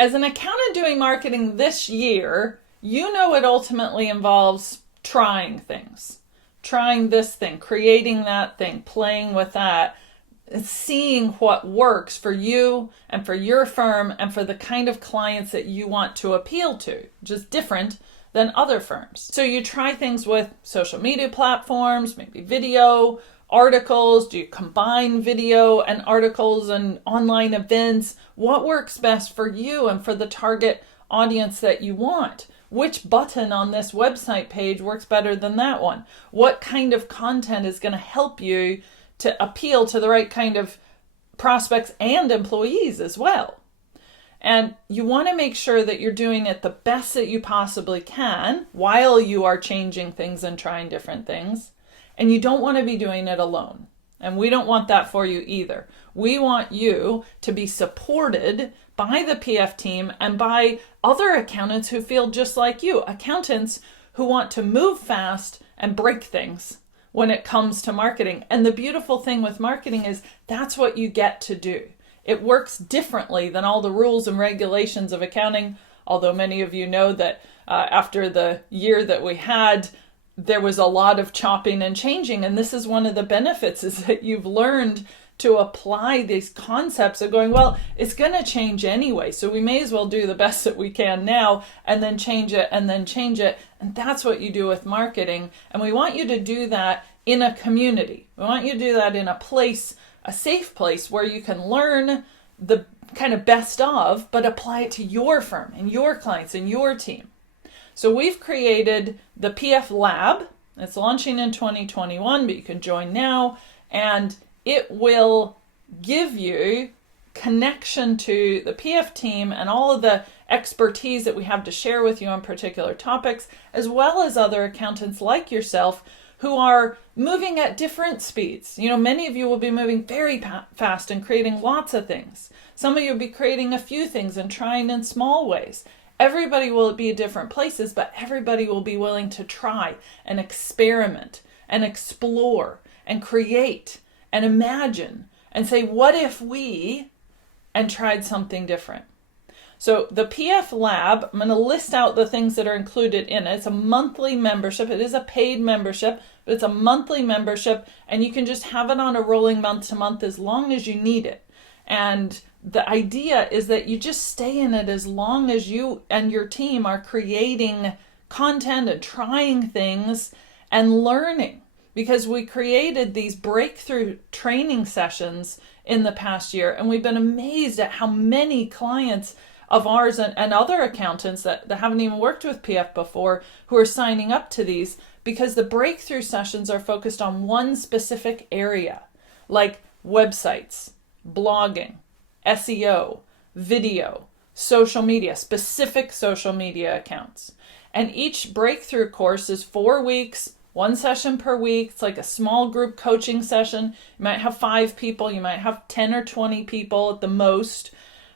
As an accountant doing marketing this year, you know it ultimately involves trying things, trying this thing, creating that thing, playing with that, seeing what works for you and for your firm and for the kind of clients that you want to appeal to, which is different than other firms. So you try things with social media platforms, maybe video, articles. Do you combine video and articles and online events? What works best for you and for the target audience that you want? Which button on this website page works better than that one? What kind of content is going to help you to appeal to the right kind of prospects and employees as well? And you want to make sure that you're doing it the best that you possibly can while you are changing things and trying different things. And you don't want to be doing it alone. And we don't want that for you either. We want you to be supported by the PF team and by other accountants who feel just like you, accountants who want to move fast and break things when it comes to marketing. And the beautiful thing with marketing is that's what you get to do. It works differently than all the rules and regulations of accounting, although many of you know that after the year that we had, there was a lot of chopping and changing. And this is one of the benefits, is that you've learned to apply these concepts of going, well, it's going to change anyway, so we may as well do the best that we can now and then change it and then change it. And that's what you do with marketing. And we want you to do that in a community. We want you to do that in a place, a safe place where you can learn the kind of best of, but apply it to your firm and your clients and your team. So we've created the PF Lab. It's launching in 2021, but you can join now, and it will give you connection to the PF team and all of the expertise that we have to share with you on particular topics, as well as other accountants like yourself who are moving at different speeds. You know, many of you will be moving very fast and creating lots of things. Some of you will be creating a few things and trying in small ways. Everybody will be at different places, but everybody will be willing to try and experiment and explore and create and imagine and say, what if we, and tried something different. So the PF Lab, I'm going to list out the things that are included in it. It's a monthly membership. It is a paid membership, but it's a monthly membership, and you can just have it on a rolling month to month as long as you need it. And the idea is that you just stay in it as long as you and your team are creating content and trying things and learning. Because we created these breakthrough training sessions in the past year, and we've been amazed at how many clients of ours and other accountants that haven't even worked with PF before who are signing up to these, because the breakthrough sessions are focused on one specific area, like websites, blogging, SEO, video, social media, specific social media accounts. And each breakthrough course is 4 weeks, 1 session per week. It's like a small group coaching session. You might have 5 people, you might have 10 or 20 people at the most,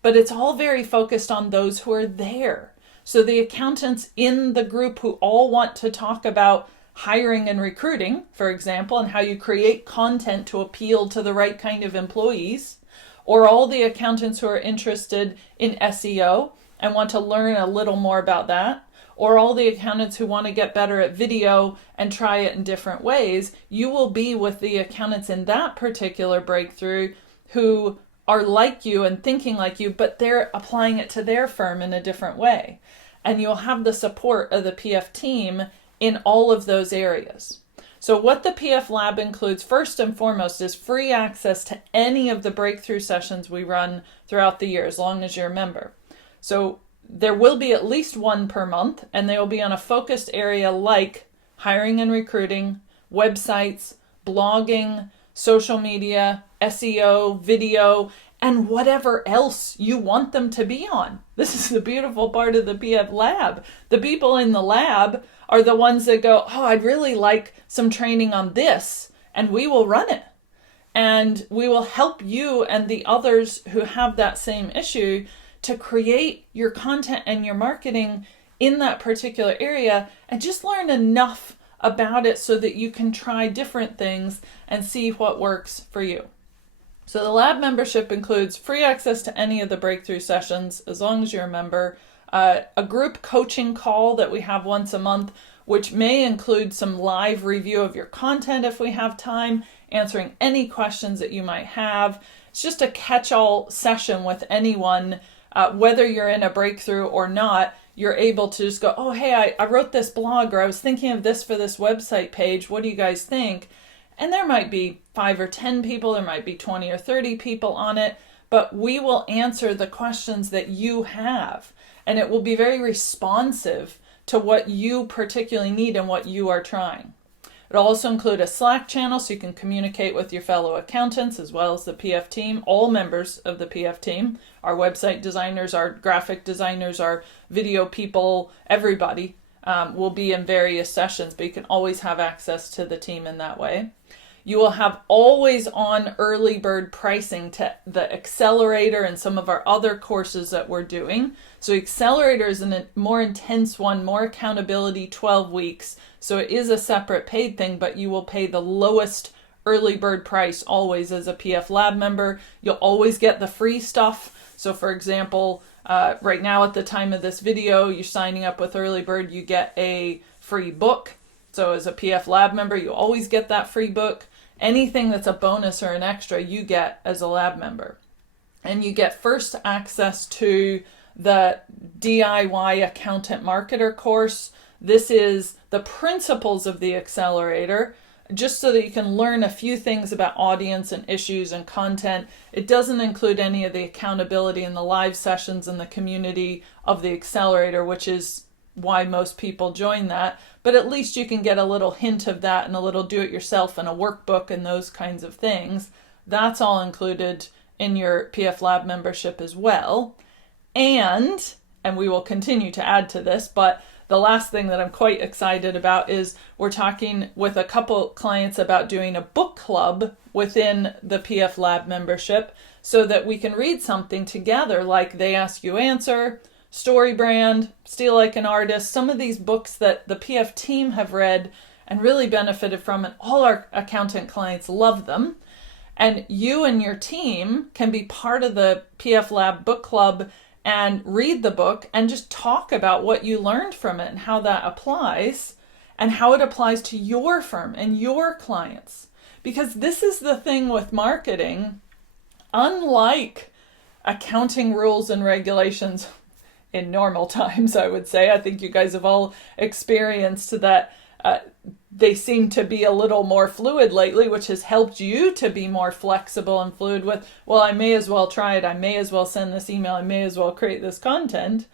but it's all very focused on those who are there. So the accountants in the group who all want to talk about hiring and recruiting, for example, and how you create content to appeal to the right kind of employees, or all the accountants who are interested in SEO and want to learn a little more about that, or all the accountants who want to get better at video and try it in different ways, you will be with the accountants in that particular breakthrough who are like you and thinking like you, but they're applying it to their firm in a different way. And you'll have the support of the PF team in all of those areas. So what the PF Lab includes first and foremost is free access to any of the breakthrough sessions we run throughout the year, as long as you're a member. So there will be at least one per month, and they will be on a focused area like hiring and recruiting, websites, blogging, social media, SEO, video, and whatever else you want them to be on. This is the beautiful part of the PF Lab. The people in the lab are the ones that go, oh, I'd really like some training on this, and we will run it. And we will help you and the others who have that same issue to create your content and your marketing in that particular area, and just learn enough about it so that you can try different things and see what works for you. So the lab membership includes free access to any of the breakthrough sessions, as long as you're a member, a group coaching call that we have once a month, which may include some live review of your content if we have time, answering any questions that you might have. It's just a catch-all session with anyone, whether you're in a breakthrough or not. You're able to just go, oh, hey, I wrote this blog, or I was thinking of this for this website page. What do you guys think? And there might be 5 or 10 people, there might be 20 or 30 people on it, but we will answer the questions that you have. And it will be very responsive to what you particularly need and what you are trying. It'll also include a Slack channel so you can communicate with your fellow accountants as well as the PF team, all members of the PF team, our website designers, our graphic designers, our video people, everybody will be in various sessions, but you can always have access to the team in that way. You will have always on early bird pricing to the Accelerator and some of our other courses that we're doing. So Accelerator is a more intense one, more accountability, 12 weeks. So it is a separate paid thing, but you will pay the lowest early bird price always as a PF Lab member. You'll always get the free stuff. So for example, right now at the time of this video, you're signing up with early bird, you get a free book. So as a PF Lab member, you always get that free book. Anything that's a bonus or an extra, you get as a lab member. And you get first access to the DIY Accountant Marketer course. This is the principles of the Accelerator, just so that you can learn a few things about audience and issues and content. It doesn't include any of the accountability in the live sessions and the community of the Accelerator, which is why most people join that, but at least you can get a little hint of that and a little do-it-yourself and a workbook and those kinds of things. That's all included in your PF Lab membership as well. And we will continue to add to this, but the last thing that I'm quite excited about is we're talking with a couple clients about doing a book club within the PF Lab membership so that we can read something together, like They Ask You Answer, Story Brand, Steal Like an Artist, some of these books that the PF team have read and really benefited from, and all our accountant clients love them. And you and your team can be part of the PF Lab book club and read the book and just talk about what you learned from it and how that applies and how it applies to your firm and your clients. Because this is the thing with marketing, unlike accounting rules and regulations in normal times, I would say. I think you guys have all experienced that they seem to be a little more fluid lately, which has helped you to be more flexible and fluid with, well, I may as well try it. I may as well send this email. I may as well create this content.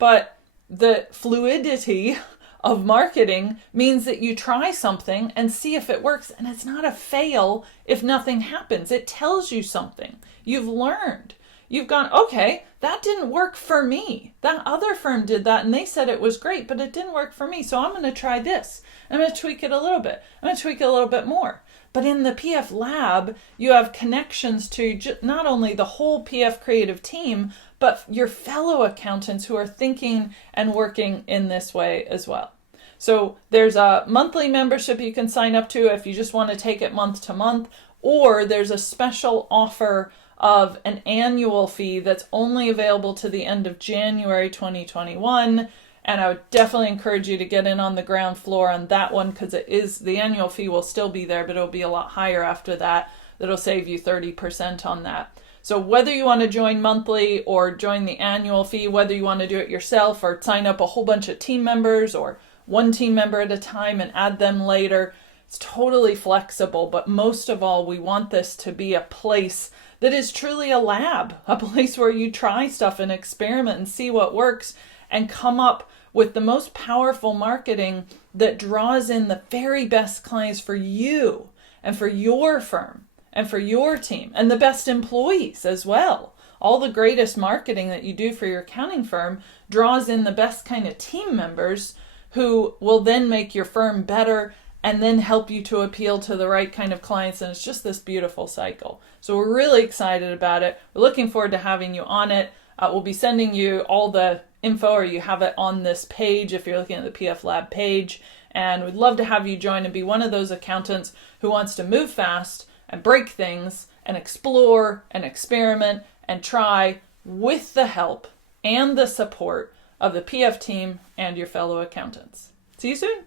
But the fluidity of marketing means that you try something and see if it works. And it's not a fail if nothing happens. It tells you something. You've learned. You've gone, okay, that didn't work for me. That other firm did that and they said it was great, but it didn't work for me. So I'm going to try this. I'm going to tweak it a little bit. I'm going to tweak it a little bit more. But in the PF Lab, you have connections to not only the whole PF creative team, but your fellow accountants who are thinking and working in this way as well. So there's a monthly membership you can sign up to if you just want to take it month to month, or there's a special offer of an annual fee that's only available to the end of January 2021. And I would definitely encourage you to get in on the ground floor on that one, because the annual fee will still be there, but it'll be a lot higher after that. That'll save you 30% on that. So whether you want to join monthly or join the annual fee, whether you want to do it yourself or sign up a whole bunch of team members or one team member at a time and add them later, it's totally flexible. But most of all, we want this to be a place that is truly a lab, a place where you try stuff and experiment and see what works and come up with the most powerful marketing that draws in the very best clients for you and for your firm and for your team and the best employees as well. All the greatest marketing that you do for your accounting firm draws in the best kind of team members who will then make your firm better and then help you to appeal to the right kind of clients. And it's just this beautiful cycle. So we're really excited about it. We're looking forward to having you on it. We'll be sending you all the info, or you have it on this page if you're looking at the PF Lab page. And we'd love to have you join and be one of those accountants who wants to move fast and break things and explore and experiment and try with the help and the support of the PF team and your fellow accountants. See you soon.